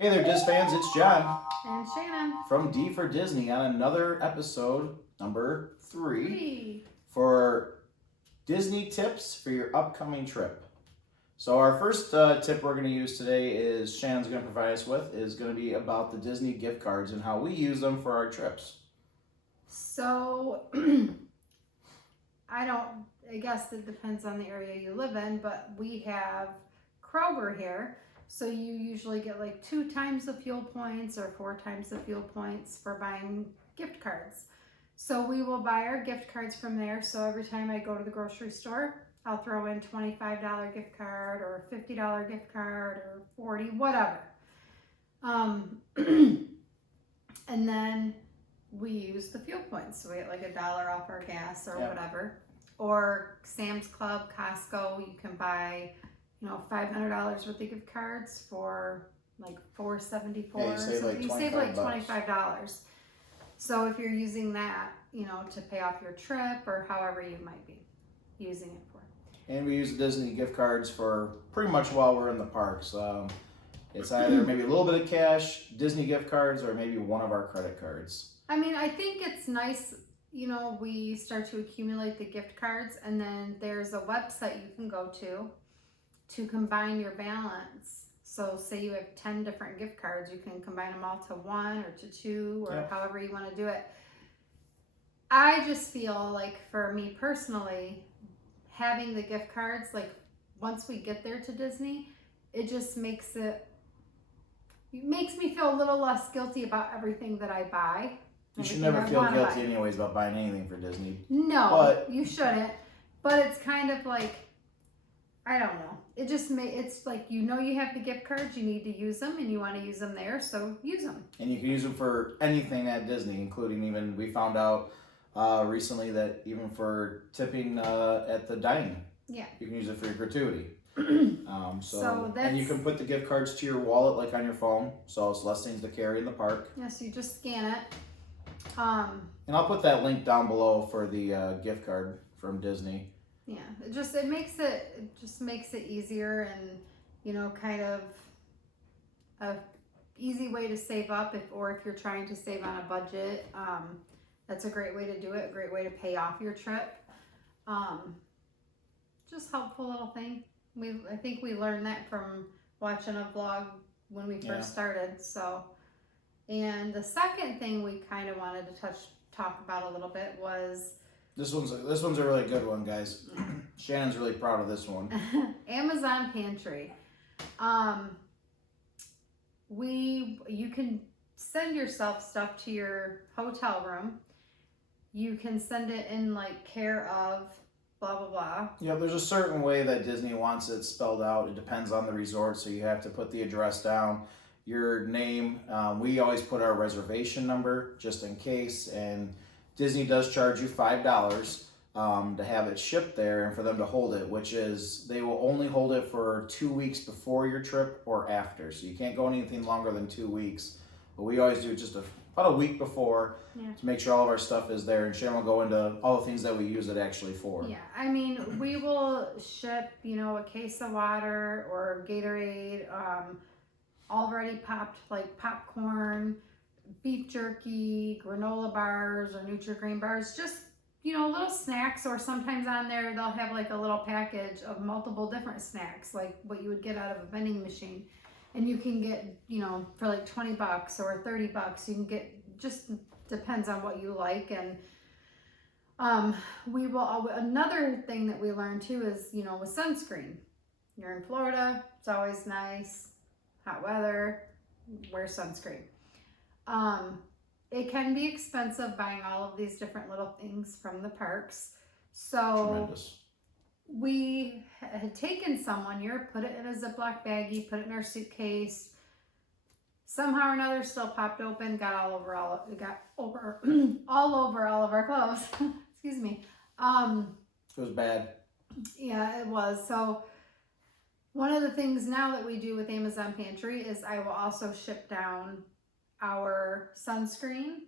Hey there, Diz fans. It's John And Shannon. from D for Disney on another episode, number 3, Hey. for Disney tips for your upcoming trip. So our first tip we're going to use today is Shannon's going to provide us with is going to be about the Disney gift cards and how we use them for our trips. So, I guess it depends on the area you live in, but we have Kroger here. So you usually get like 2 times the fuel points or 4 times the fuel points for buying gift cards. So we will buy our gift cards from there. So every time I go to the grocery store, I'll throw in $25 gift card or $50 gift card or 40, whatever. And then we use the fuel points. So we get like $1 off our gas or whatever. Or Sam's Club, Costco, you can buy, $500 worth of gift cards for like $4.74. Yeah, you save like $25. So if you're using that, to pay off your trip or however you might be using it for. And we use the Disney gift cards for pretty much while we're in the parks. It's either maybe a little bit of cash, Disney gift cards, or maybe one of our credit cards. I mean, I think it's nice, we start to accumulate the gift cards, and then there's a website you can go to combine your balance. So say you have 10 different gift cards, you can combine them all to 1 or to 2 or however you want to do it. I just feel like for me personally, having the gift cards, like once we get there to Disney, it just makes me feel a little less guilty about everything that I buy. You should never feel guilty anyways about buying anything for Disney. No, but you shouldn't. But it's kind of like, I don't know. It just it's like, you have the gift cards, you need to use them, and you want to use them there, so use them. And you can use them for anything at Disney, including even, we found out recently that even for tipping at the dining, you can use it for your gratuity. And you can put the gift cards to your wallet, like on your phone, so it's less things to carry in the park. Yeah, so you just scan it. And I'll put that link down below for the gift card from Disney. Yeah, it just makes it easier and kind of a easy way to save up if you're trying to save on a budget. That's a great way to do it, a great way to pay off your trip. Just helpful little thing. I think we learned that from watching a vlog when we first started. So, and the second thing we kind of wanted to talk about a little bit was this one's a really good one, guys. Shannon's really proud of this one. Amazon Pantry. You can send yourself stuff to your hotel room. You can send it in like care of blah blah blah. Yeah, there's a certain way that Disney wants it spelled out. It depends on the resort, so you have to put the address down, your name. We always put our reservation number just in case, and Disney does charge you $5 to have it shipped there and for them to hold it, which is they will only hold it for 2 weeks before your trip or after. So you can't go anything longer than 2 weeks. But we always do just about a week before to make sure all of our stuff is there. And Shannon will go into all the things that we use it actually for. Yeah, I mean, we will ship, a case of water or Gatorade, already popped like popcorn, beef jerky, granola bars or Nutri-Grain bars, just little snacks. Or sometimes on there they'll have like a little package of multiple different snacks, like what you would get out of a vending machine, and you can get for like $20 or $30. You can get, just depends on what you like. And another thing that we learned too is with sunscreen. You're in Florida, it's always nice, hot weather, wear sunscreen. It can be expensive buying all of these different little things from the parks. So Tremendous. We had taken some one year, put it in a Ziploc baggie, put it in our suitcase. Somehow or another, still popped open, got all over all of our clothes. Excuse me. It was bad. Yeah, it was. So one of the things now that we do with Amazon Pantry is I will also ship down our sunscreen,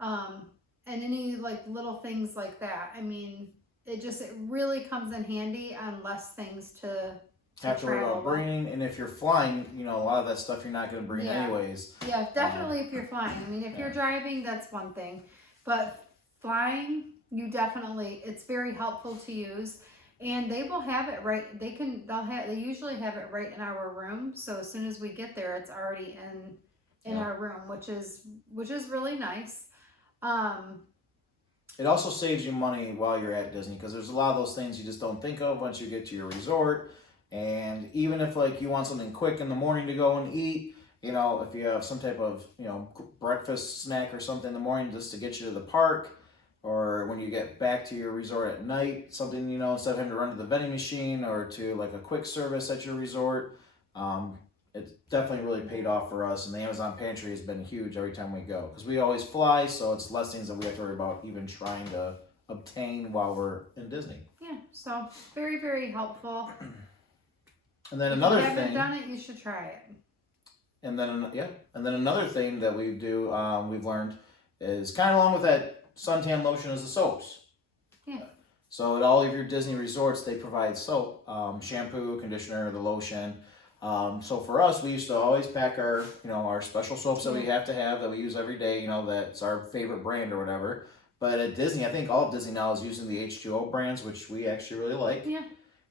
and any like little things like that. I mean, it really comes in handy on less things to have to worry travel about with. bringing. And if you're flying, you know, a lot of that stuff you're not going to bring Yeah. anyways. Yeah, definitely if you're flying. I mean, if you're driving, that's one thing. But flying, it's very helpful to use. And they will have it right. They usually have it right in our room. So as soon as we get there, it's already in our room, which is really nice. It also saves you money while you're at Disney because there's a lot of those things you just don't think of once you get to your resort. And even if like you want something quick in the morning to go and eat, you know, if you have some type of, you know, breakfast snack or something in the morning just to get you to the park, or when you get back to your resort at night, something, you know, instead of having to run to the vending machine or to like a quick service at your resort, it's definitely really paid off for us. And the Amazon pantry has been huge every time we go because we always fly, so it's less things that we have to worry about even trying to obtain while we're in Disney. Yeah, so very, very helpful. And then If another you haven't thing, done it, you should try it. and then another thing that we do, we've learned is kind of along with that suntan lotion is the soaps. Yeah. So at all of your Disney resorts, they provide soap, shampoo, conditioner, the lotion. So for us, we used to always pack our, you know, our special soaps that we have that we use every day. You know, that's our favorite brand or whatever. But at Disney, I think all of Disney now is using the H2O brands, which we actually really like. Yeah.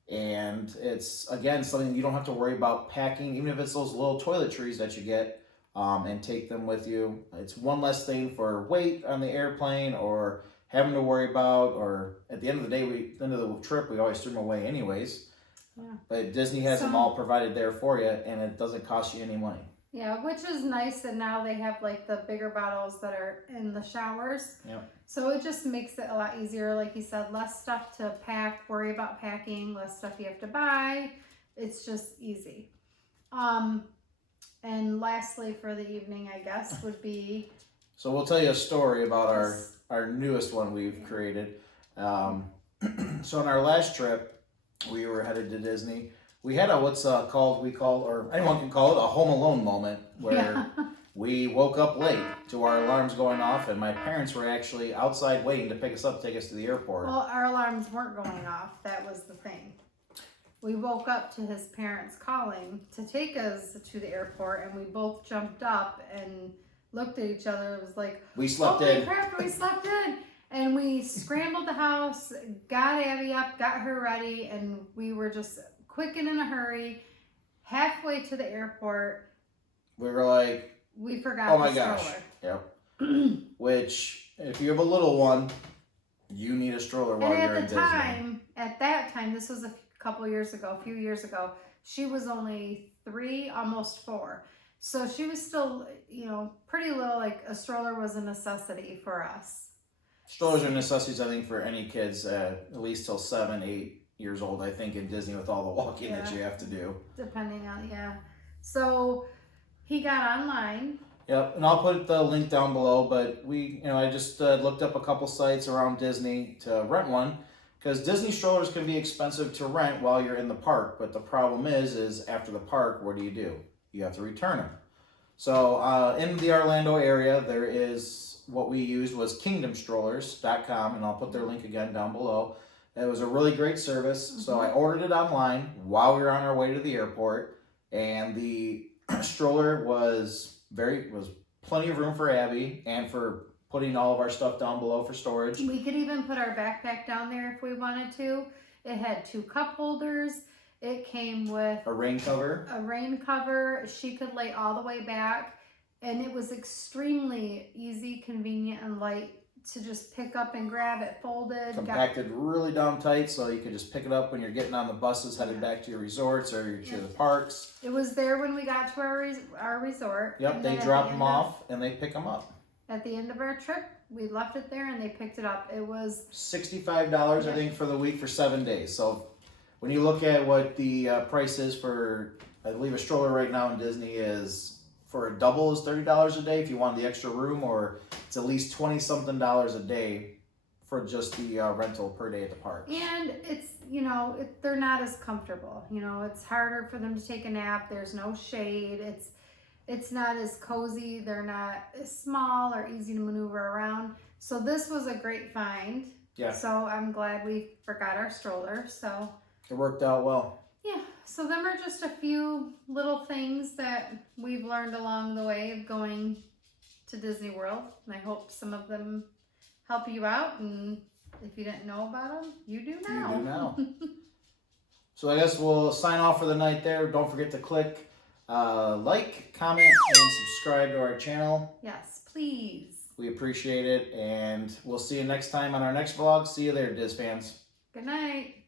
And it's, again, something you don't have to worry about packing, even if it's those little toiletries that you get, and take them with you. It's one less thing for weight on the airplane or having to worry about, or at the end of the day, end of the trip, we always threw them away anyways. Yeah. But Disney has them all provided there for you, and it doesn't cost you any money. Yeah, which is nice that now they have like the bigger bottles that are in the showers. Yeah. So it just makes it a lot easier. Like you said, less stuff to pack, worry about packing, less stuff you have to buy. It's just easy. And lastly for the evening, I guess, would be... So we'll tell you a story about our newest one we've created. So on our last trip, we were headed to Disney. We had or anyone can call it a Home Alone moment where we woke up late to our alarms going off, and my parents were actually outside waiting to pick us up, take us to the airport. Well, our alarms weren't going off. That was the thing. We woke up to his parents calling to take us to the airport, and we both jumped up and looked at each other. It was like, we slept holy in. crap, we slept in. And we scrambled the house, got Abby up, got her ready, and we were just quick and in a hurry. Halfway to the airport, We were like, we forgot oh my the gosh. stroller. Yep. Which, if you have a little one, you need a stroller while you're in Disney. At that time, this was a few years ago, she was only 3, almost 4. So she was still, you know, pretty little. Like a stroller was a necessity for us. Strollers are necessities, I think, for any kids at least till 7, 8 years old, I think, in Disney with all the walking that you have to do. Depending on, So he got online. Yep, and I'll put the link down below, but I just looked up a couple sites around Disney to rent one, because Disney strollers can be expensive to rent while you're in the park, but the problem is after the park, what do? You have to return them. So in the Orlando area, there is, what we used was kingdomstrollers.com, and I'll put their link again down below. It was a really great service, so I ordered it online while we were on our way to the airport, and the stroller was plenty of room for Abby and for putting all of our stuff down below for storage. We could even put our backpack down there if we wanted to. It had 2 cup holders. It came with a rain cover. She could lay all the way back, and it was extremely easy, convenient, and light to just pick up and grab. It folded. Compacted really down tight, so you could just pick it up when you're getting on the buses headed back to your resorts or to the parks. It was there when we got to our resort. Yep, they drop them off and they pick them up. At the end of our trip, we left it there and they picked it up. It was $65, I think, for the week for 7 days. So when you look at what the price is for, I believe a stroller right now in Disney is, for a double is $30 a day if you want the extra room, or it's at least $20-something a day for just the rental per day at the park. And it's, they're not as comfortable. It's harder for them to take a nap. There's no shade. It's not as cozy. They're not as small or easy to maneuver around. So this was a great find. Yeah. So I'm glad we forgot our stroller. So it worked out well. Yeah. So them are just a few little things that we've learned along the way of going to Disney World. And I hope some of them help you out. And if you didn't know about them, you do now. You do now. So I guess we'll sign off for the night there. Don't forget to click like, comment, and subscribe to our channel. Yes, please. We appreciate it, and we'll see you next time on our next vlog. See you there, Diz fans. Good night.